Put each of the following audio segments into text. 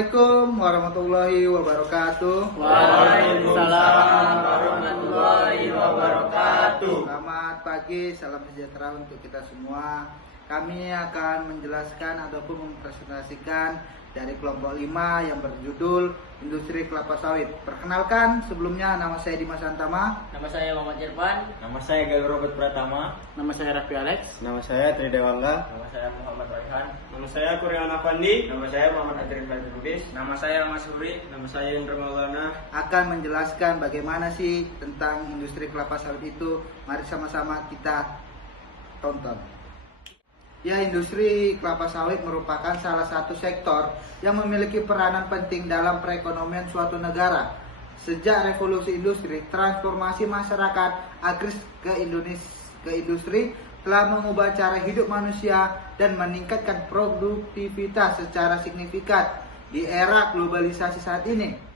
Assalamualaikum warahmatullahi wabarakatuh. Waalaikumsalam warahmatullahi wabarakatuh. Selamat pagi, salam sejahtera untuk kita semua. Kami akan menjelaskan ataupun mempresentasikan dari kelompok 5 yang berjudul Industri Kelapa Sawit. Perkenalkan, sebelumnya nama saya Dimas Antama. Nama saya Muhammad Irfan. Nama saya Galuh Robert Pratama. Nama saya Raffi Alex. Nama saya Tridewangga. Nama saya Muhammad Raihan. Nama saya Kurniawan Afandi. Nama saya Muhammad Adrian Fadrubis. Nama saya Mas Huri. Nama saya Indra Maulana. Akan menjelaskan bagaimana sih tentang industri kelapa sawit itu. Mari sama-sama kita tonton. Ya, industri kelapa sawit merupakan salah satu sektor yang memiliki peranan penting dalam perekonomian suatu negara. Sejak revolusi industri, transformasi masyarakat agris ke industri telah mengubah cara hidup manusia dan meningkatkan produktivitas secara signifikan di era globalisasi saat ini.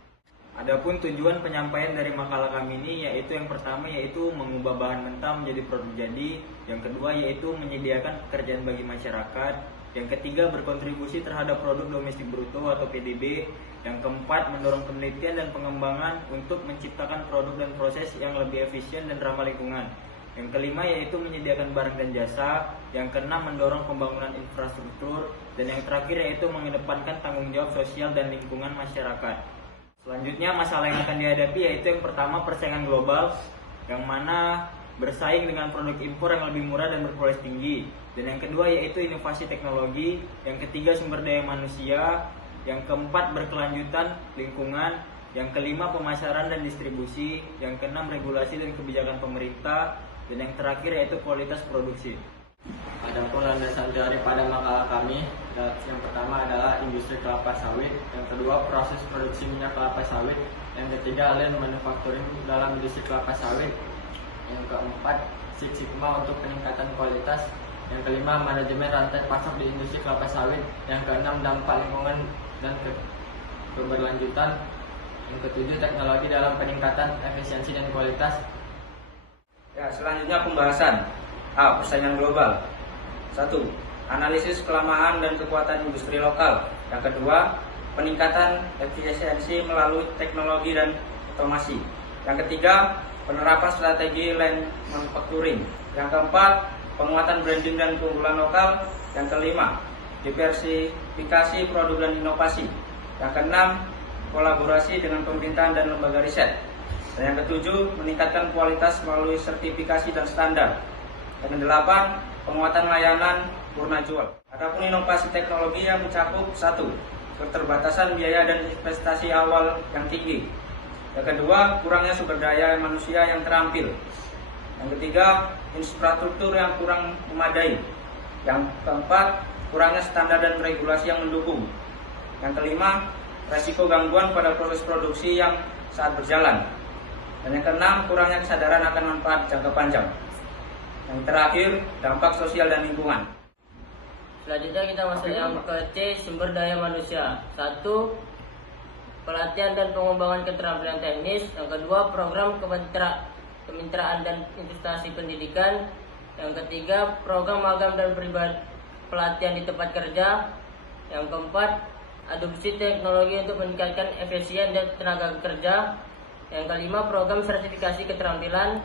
Adapun tujuan penyampaian dari makalah kami ini yaitu yang pertama yaitu mengubah bahan mentah menjadi produk jadi, yang kedua yaitu menyediakan pekerjaan bagi masyarakat, yang ketiga berkontribusi terhadap produk domestik bruto atau PDB, yang keempat mendorong penelitian dan pengembangan untuk menciptakan produk dan proses yang lebih efisien dan ramah lingkungan, yang kelima yaitu menyediakan barang dan jasa, yang keenam mendorong pembangunan infrastruktur, dan yang terakhir yaitu mengedepankan tanggung jawab sosial dan lingkungan masyarakat. Selanjutnya masalah yang akan dihadapi yaitu yang pertama persaingan global, yang mana bersaing dengan produk impor yang lebih murah dan berkualitas tinggi, dan yang kedua yaitu inovasi teknologi, yang ketiga sumber daya manusia, yang keempat berkelanjutan lingkungan, yang kelima pemasaran dan distribusi, yang keenam regulasi dan kebijakan pemerintah, dan yang terakhir yaitu kualitas produksi. Adapun landasan teori pada makalah kami, yang pertama adalah industri kelapa sawit, yang kedua proses produksi minyak kelapa sawit, yang ketiga lean manufacturing dalam industri kelapa sawit, yang keempat Six Sigma untuk peningkatan kualitas, yang kelima manajemen rantai pasok di industri kelapa sawit, yang keenam dampak lingkungan dan keberlanjutan, yang ketujuh teknologi dalam peningkatan efisiensi dan kualitas. Ya, selanjutnya pembahasan persaingan global. 1. Analisis kelemahan dan kekuatan industri lokal. Yang kedua, peningkatan efisiensi melalui teknologi dan otomasi. Yang ketiga, penerapan strategi lean manufacturing. Yang keempat, penguatan branding dan keunggulan lokal. Yang kelima, diversifikasi produk dan inovasi. Yang keenam, kolaborasi dengan pemerintahan dan lembaga riset. Dan yang ketujuh, meningkatkan kualitas melalui sertifikasi dan standar. Dan yang kedelapan, penguatan layanan purna jual. Adapun inovasi teknologi yang mencakup 1. Keterbatasan biaya dan investasi awal yang tinggi. Yang kedua, kurangnya sumber daya manusia yang terampil. Yang ketiga, infrastruktur yang kurang memadai. Yang keempat, kurangnya standar dan regulasi yang mendukung. Yang kelima, resiko gangguan pada proses produksi yang saat berjalan. Dan yang keenam, kurangnya kesadaran akan manfaat jangka panjang. Yang terakhir, dampak sosial dan lingkungan. Selanjutnya kita masuk yang ke C, sumber daya manusia. 1. Pelatihan dan pengembangan keterampilan teknis. Yang kedua, program kemitraan dan investasi pendidikan. Yang ketiga, program magang dan pelatihan di tempat kerja. Yang keempat, adopsi teknologi untuk meningkatkan efisien dan tenaga kerja. Yang kelima, program sertifikasi keterampilan.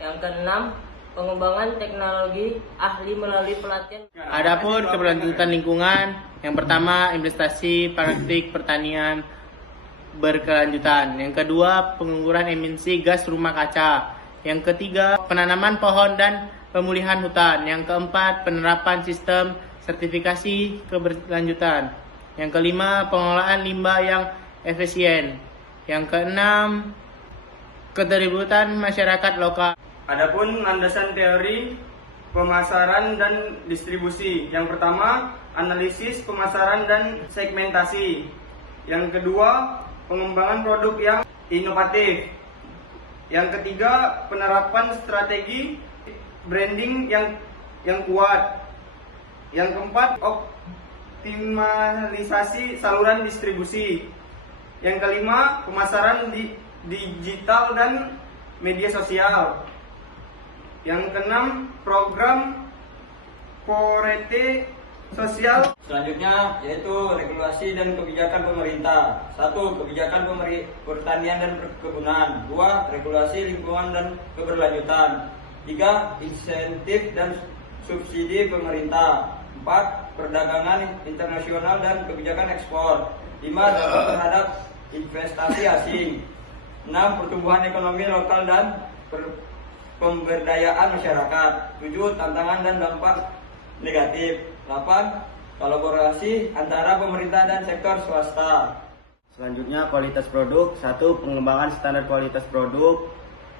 Yang keenam, pengembangan teknologi ahli melalui pelatihan. Adapun keberlanjutan lingkungan, yang pertama investasi praktik pertanian berkelanjutan. Yang kedua, pengurangan emisi gas rumah kaca. Yang ketiga, penanaman pohon dan pemulihan hutan. Yang keempat, penerapan sistem sertifikasi keberlanjutan. Yang kelima, pengelolaan limbah yang efisien. Yang keenam, keterlibatan masyarakat lokal. Adapun landasan teori pemasaran dan distribusi. Yang pertama, analisis pemasaran dan segmentasi. Yang kedua, pengembangan produk yang inovatif. Yang ketiga, penerapan strategi branding yang kuat. Yang keempat, optimalisasi saluran distribusi. Yang kelima, pemasaran digital dan media sosial. Yang keenam, program Forete sosial. Selanjutnya yaitu regulasi dan kebijakan pemerintah. 1. Kebijakan pertanian dan perkebunan. 2. Regulasi lingkungan dan keberlanjutan. 3. Insentif dan subsidi pemerintah. 4. Perdagangan internasional dan kebijakan ekspor. 5. Dampak terhadap investasi asing. 6. Pertumbuhan ekonomi lokal dan pemberdayaan masyarakat. 7. Tantangan dan dampak negatif. 8. Kolaborasi antara pemerintah dan sektor swasta. Selanjutnya kualitas produk. 1. Pengembangan standar kualitas produk.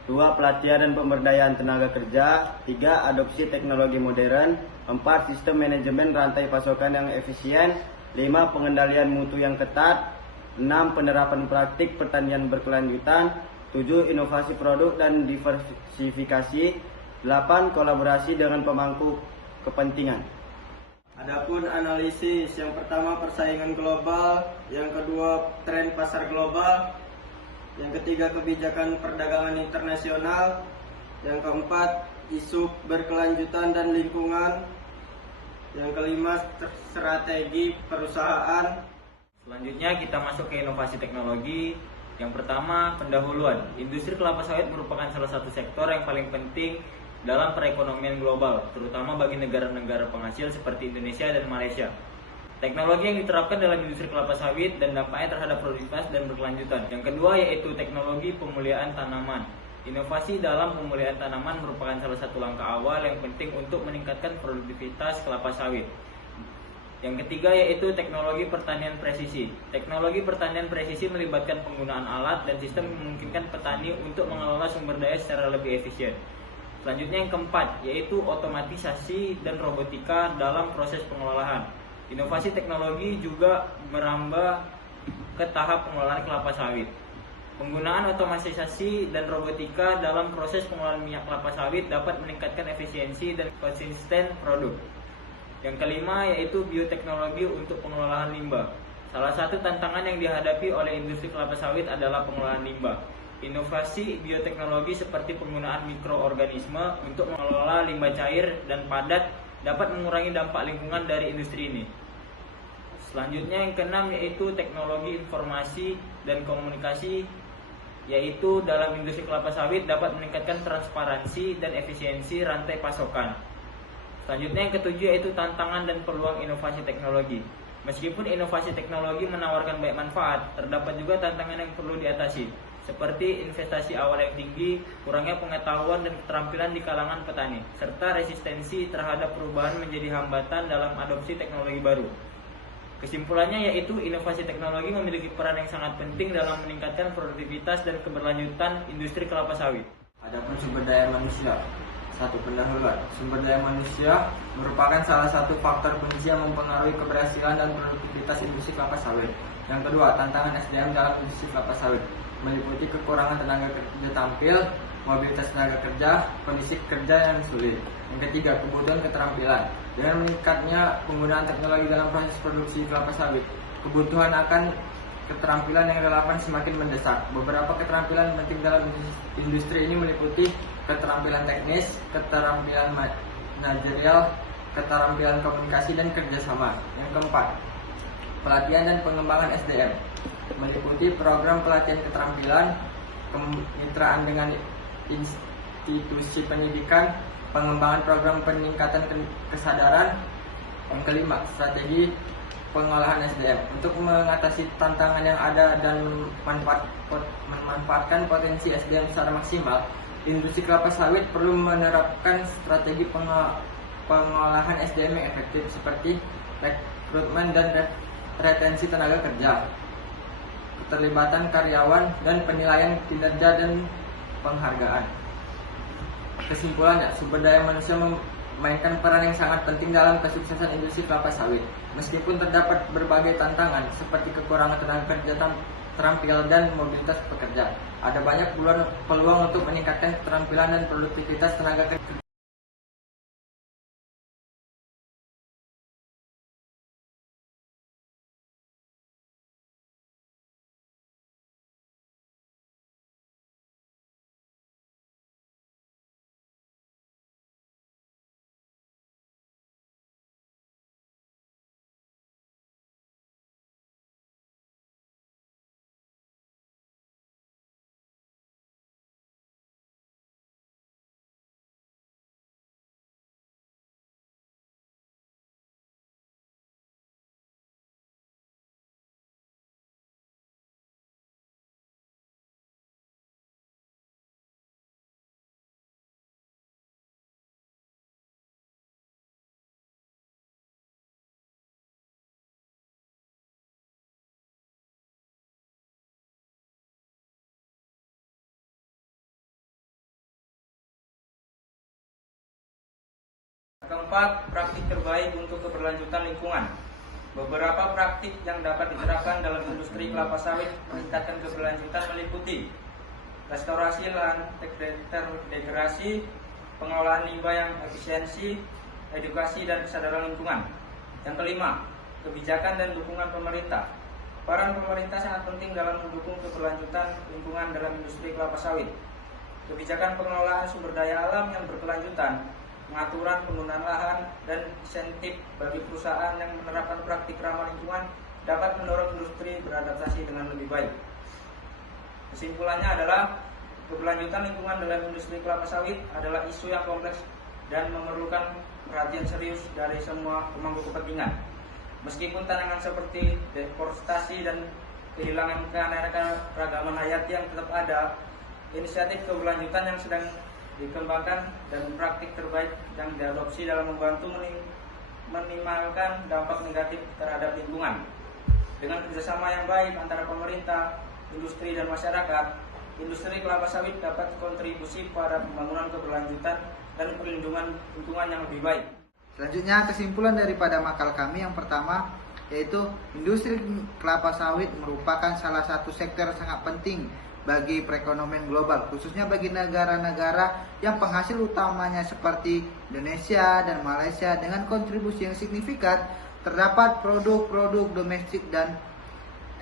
2. Pelatihan dan pemberdayaan tenaga kerja. 3. Adopsi teknologi modern. 4. Sistem manajemen rantai pasokan yang efisien. 5. Pengendalian mutu yang ketat. 6. Penerapan praktik pertanian berkelanjutan. 7. Inovasi produk dan diversifikasi. 8. Kolaborasi dengan pemangku kepentingan. Adapun analisis, yang pertama persaingan global, yang kedua tren pasar global, yang ketiga kebijakan perdagangan internasional, yang keempat isu berkelanjutan dan lingkungan, yang kelima strategi perusahaan. Selanjutnya kita masuk ke inovasi teknologi. Yang pertama, pendahuluan. Industri kelapa sawit merupakan salah satu sektor yang paling penting dalam perekonomian global, terutama bagi negara-negara penghasil seperti Indonesia dan Malaysia. Teknologi yang diterapkan dalam industri kelapa sawit dan dampaknya terhadap produktivitas dan berkelanjutan. Yang kedua yaitu teknologi pemulihan tanaman. Inovasi dalam pemulihan tanaman merupakan salah satu langkah awal yang penting untuk meningkatkan produktivitas kelapa sawit. Yang ketiga yaitu teknologi pertanian presisi. Teknologi pertanian presisi melibatkan penggunaan alat dan sistem yang memungkinkan petani untuk mengelola sumber daya secara lebih efisien. Selanjutnya yang keempat yaitu otomatisasi dan robotika dalam proses pengolahan. Inovasi teknologi juga merambah ke tahap pengolahan kelapa sawit. Penggunaan otomatisasi dan robotika dalam proses pengolahan minyak kelapa sawit dapat meningkatkan efisiensi dan konsisten produk. Yang kelima yaitu bioteknologi untuk pengelolaan limbah. Salah satu tantangan yang dihadapi oleh industri kelapa sawit adalah pengelolaan limbah. Inovasi bioteknologi seperti penggunaan mikroorganisme untuk mengelola limbah cair dan padat dapat mengurangi dampak lingkungan dari industri ini. Selanjutnya yang keenam yaitu teknologi informasi dan komunikasi, yaitu dalam industri kelapa sawit dapat meningkatkan transparansi dan efisiensi rantai pasokan. Selanjutnya yang ketujuh yaitu tantangan dan peluang inovasi teknologi. Meskipun inovasi teknologi menawarkan banyak manfaat, terdapat juga tantangan yang perlu diatasi, seperti investasi awal yang tinggi, kurangnya pengetahuan dan keterampilan di kalangan petani, serta resistensi terhadap perubahan menjadi hambatan dalam adopsi teknologi baru. Kesimpulannya yaitu inovasi teknologi memiliki peran yang sangat penting dalam meningkatkan produktivitas dan keberlanjutan industri kelapa sawit. Adapun sumber daya manusia. 1. Pendahuluan. Sumber daya manusia merupakan salah satu faktor kunci yang mempengaruhi keberhasilan dan produktivitas industri kelapa sawit. Yang kedua, tantangan SDM dalam industri kelapa sawit meliputi kekurangan tenaga kerja tampil, mobilitas tenaga kerja, kondisi kerja yang sulit. Yang ketiga, kebutuhan keterampilan. Dengan meningkatnya penggunaan teknologi dalam proses produksi kelapa sawit, kebutuhan akan keterampilan yang relevan semakin mendesak. Beberapa keterampilan penting dalam industri ini meliputi keterampilan teknis, keterampilan manajerial, keterampilan komunikasi dan kerjasama. Yang keempat, pelatihan dan pengembangan SDM meliputi program pelatihan keterampilan, kemitraan dengan institusi pendidikan, pengembangan program peningkatan kesadaran. Yang kelima, strategi pengolahan SDM untuk mengatasi tantangan yang ada dan memanfaatkan potensi SDM secara maksimal. Industri kelapa sawit perlu menerapkan strategi pengolahan SDM yang efektif seperti rekrutmen dan retensi tenaga kerja, keterlibatan karyawan, dan penilaian kinerja dan penghargaan. Kesimpulannya, sumber daya manusia memainkan peran yang sangat penting dalam kesuksesan industri kelapa sawit. Meskipun terdapat berbagai tantangan seperti kekurangan tenaga kerja terampil dan mobilitas pekerja, ada banyak peluang untuk meningkatkan keterampilan dan produktivitas tenaga kerja. keempat, praktik terbaik untuk keberlanjutan lingkungan. Beberapa praktik yang dapat diterapkan dalam industri kelapa sawit meningkatkan keberlanjutan meliputi restorasi lahan terdegradasi, pengelolaan limbah yang efisiensi, edukasi dan kesadaran lingkungan. Yang kelima, kebijakan dan dukungan pemerintah. Peran pemerintah sangat penting dalam mendukung keberlanjutan lingkungan dalam industri kelapa sawit. Kebijakan pengelolaan sumber daya alam yang berkelanjutan, pengaturan penggunaan lahan, dan insentif bagi perusahaan yang menerapkan praktik ramah lingkungan dapat mendorong industri beradaptasi dengan lebih baik. Kesimpulannya adalah keberlanjutan lingkungan dalam industri kelapa sawit adalah isu yang kompleks dan memerlukan perhatian serius dari semua pemangku kepentingan. Meskipun tantangan seperti deforestasi dan kehilangan keanekaragaman hayati yang tetap ada, inisiatif keberlanjutan yang sedang dikembangkan dan praktik terbaik yang diadopsi dalam membantu minimalkan dampak negatif terhadap lingkungan. Dengan kerjasama yang baik antara pemerintah, industri, dan masyarakat, industri kelapa sawit dapat kontribusi pada pembangunan keberlanjutan dan perlindungan lingkungan yang lebih baik. Selanjutnya, kesimpulan daripada makal kami yang pertama, yaitu industri kelapa sawit merupakan salah satu sektor sangat penting bagi perekonomian global, khususnya bagi negara-negara yang penghasil utamanya seperti Indonesia dan Malaysia dengan kontribusi yang signifikan terdapat produk-produk domestik dan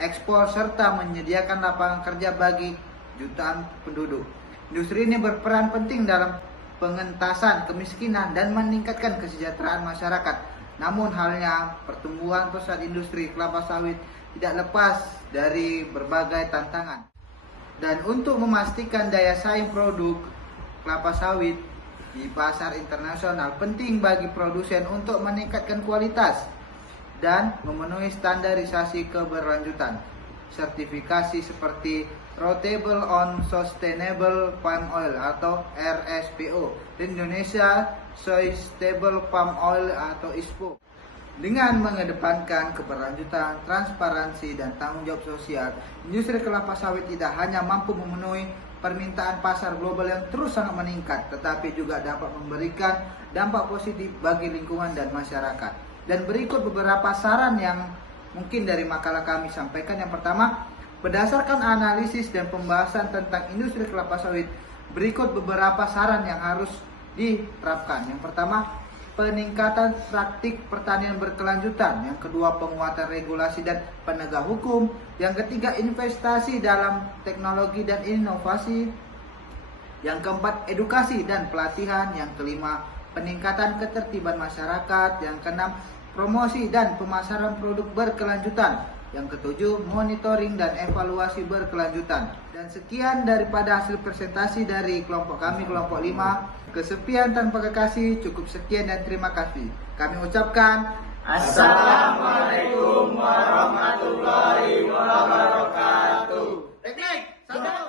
ekspor serta menyediakan lapangan kerja bagi jutaan penduduk. Industri ini berperan penting dalam pengentasan kemiskinan dan meningkatkan kesejahteraan masyarakat. Namun halnya pertumbuhan pesat industri kelapa sawit tidak lepas dari berbagai tantangan. Dan untuk memastikan daya saing produk kelapa sawit di pasar internasional, penting bagi produsen untuk meningkatkan kualitas dan memenuhi standarisasi keberlanjutan. Sertifikasi seperti Routable on Sustainable Palm Oil atau RSPO, Indonesia Sustainable Palm Oil atau ISPO. Dengan mengedepankan keberlanjutan, transparansi, dan tanggung jawab sosial, industri kelapa sawit tidak hanya mampu memenuhi permintaan pasar global yang terus sangat meningkat, tetapi juga dapat memberikan dampak positif bagi lingkungan dan masyarakat. Dan berikut beberapa saran yang mungkin dari makalah kami sampaikan. Yang pertama, berdasarkan analisis dan pembahasan tentang industri kelapa sawit, berikut beberapa saran yang harus diterapkan. Yang pertama, peningkatan praktik pertanian berkelanjutan. Yang kedua, penguatan regulasi dan penegak hukum. Yang ketiga, investasi dalam teknologi dan inovasi. Yang keempat, edukasi dan pelatihan. Yang kelima, peningkatan ketertiban masyarakat. Yang keenam, promosi dan pemasaran produk berkelanjutan. Yang ketujuh, monitoring dan evaluasi berkelanjutan. Dan sekian daripada hasil presentasi dari kelompok kami, kelompok 5. Kesepian tanpa kekasih, cukup sekian dan terima kasih. Kami ucapkan Assalamualaikum warahmatullahi wabarakatuh. Teknik, 1.